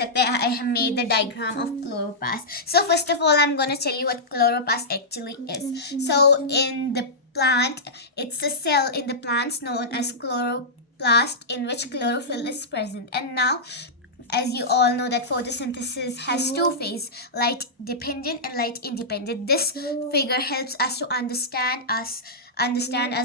I have made the diagram of chloroplast. So first of all, I'm going to tell you what chloroplast actually is. So in the plant, it's a cell in the plants known as chloroplast in which chlorophyll is present. And now, as you all know, that photosynthesis has two phases, light dependent and light independent. This figure helps us to understand as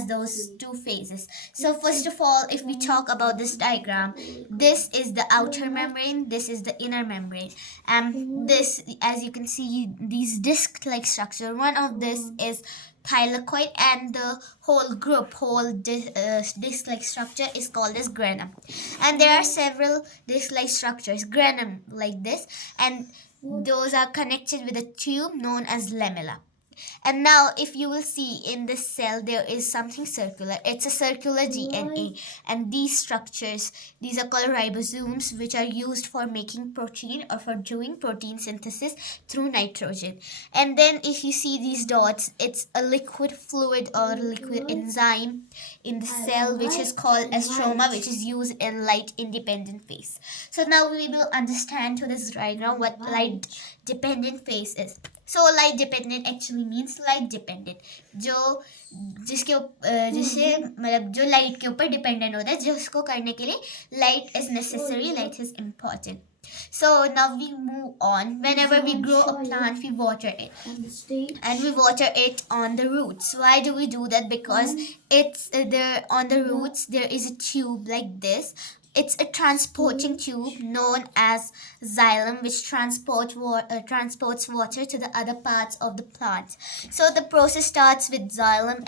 those two phases. So first of all, if we talk about this diagram, this is the outer membrane, this is the inner membrane, and this, as you can see, these disc-like structure, one of this is thylakoid, and the whole disc-like structure is called as granum. And there are several disc-like structures, granum like this, and those are connected with a tube known as lamella. And now, if you will see in this cell, there is something circular. It's a circular DNA. And these structures, these are called ribosomes, which are used for making protein or for doing protein synthesis through nitrogen. And then if you see these dots, it's a liquid fluid or liquid enzyme in the cell, which is called as stroma, which is used in light independent phase. So now we will understand to this right now what light dependent phase is. So light dependent actually means light dependent, जो जिससे मतलब जो light के ऊपर dependent होता है, जिसको करने के लिए light is necessary, light is important. So now we move on. Whenever we grow a plant, we water it, and we water it on the roots. Why do we do that? Because it's there on the roots. There is a tube like this. It's a transporting tube known as xylem, which transports water to the other parts of the plant. So the process starts with xylem,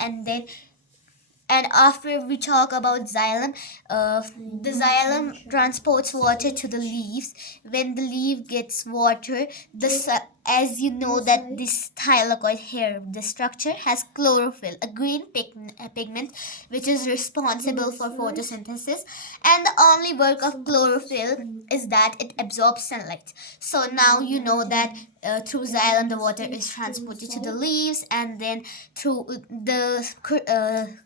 and after we talk about xylem, the xylem transports water to the leaves. When the leaf gets water, as you know that this thylakoid here, the structure has chlorophyll, a green pigment which is responsible for photosynthesis. And the only work of chlorophyll is that it absorbs sunlight. So now you know that through xylem the water is transported to the leaves, and then through the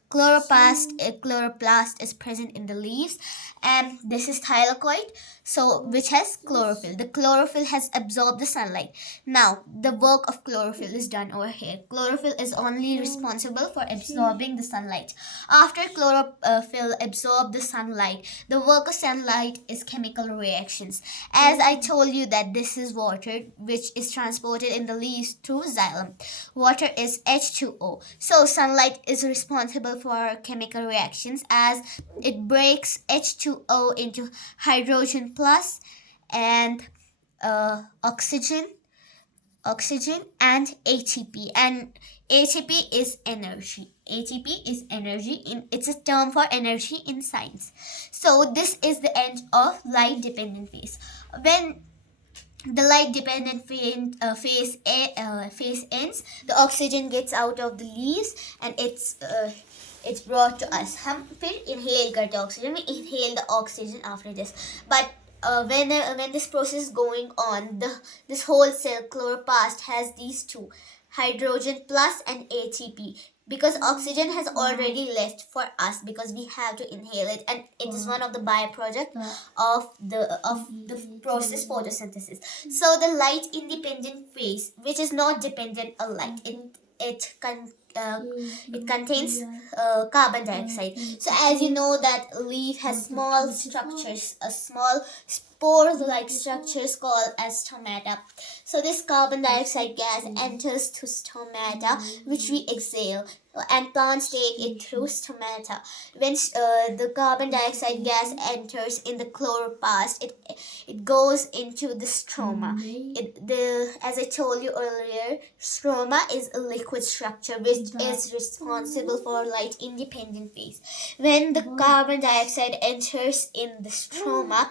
chloroplast is present in the leaves, and this is thylakoid, so which has chlorophyll. The chlorophyll has absorbed the sunlight. Now the work of chlorophyll is done over here. Chlorophyll is only responsible for absorbing the sunlight. After chlorophyll absorb the sunlight, the work of sunlight is chemical reactions. As I told you that this is water which is transported in the leaves through xylem. Water is H2O. So sunlight is responsible for chemical reactions, as it breaks H2O into hydrogen plus and oxygen and ATP. And ATP is energy. ATP is energy. It's a term for energy in science. So this is the end of light dependent phase. When the light dependent phase ends, the oxygen gets out of the leaves and it's brought to us. हम फिर inhale करते oxygen. We inhale the oxygen after this. But when this process is going on, this whole cell chloroplast has these two, hydrogen plus and ATP, because oxygen has already left for us because we have to inhale it, and it is one of the byproduct of the process photosynthesis. So the light independent phase, which is not dependent on light, it contains carbon dioxide. So as you know that leaf has small structures, a small spore-like structures called as stomata. So this carbon dioxide gas enters to stomata, which we exhale, and plants take it through stomata. When the carbon dioxide gas enters in the chloroplast, it goes into the stroma. As I told you earlier, stroma is a liquid structure which is responsible for light independent phase. When the carbon dioxide enters in the stroma,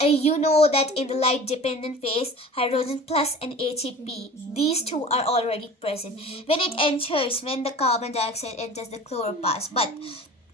you know that in the light dependent phase, hydrogen plus and ATP, these two are already present. When the carbon dioxide enters the chloroplast, but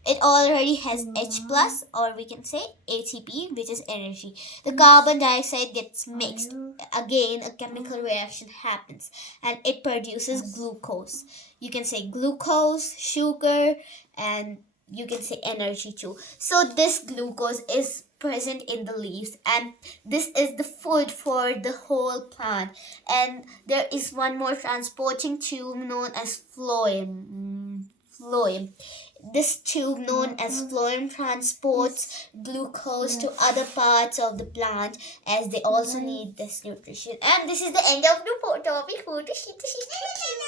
it already has H plus, or we can say ATP, which is energy. The carbon dioxide gets mixed. Again, a chemical reaction happens and it produces glucose. You can say glucose, sugar, and you can say energy too. So this glucose is present in the leaves, and this is the food for the whole plant. And there is one more transporting tube known as phloem. Phloem. This tube known as phloem transports glucose to other parts of the plant, as they also need this nutrition. And this is the end of the topic photosynthesis.